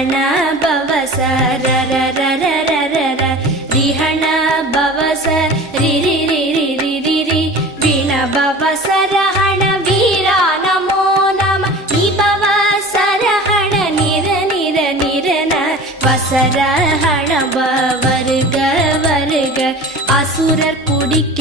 ரிஹண பவச ரரரரரரர ரிஹண பவச ரிரிரிரிரிரிரி விண பவச ரஹண வீரா நமோ நம நிபவச ரஹண நிர நிர நிரன வசரஹண வருக வருக அசுரர் குடிக்க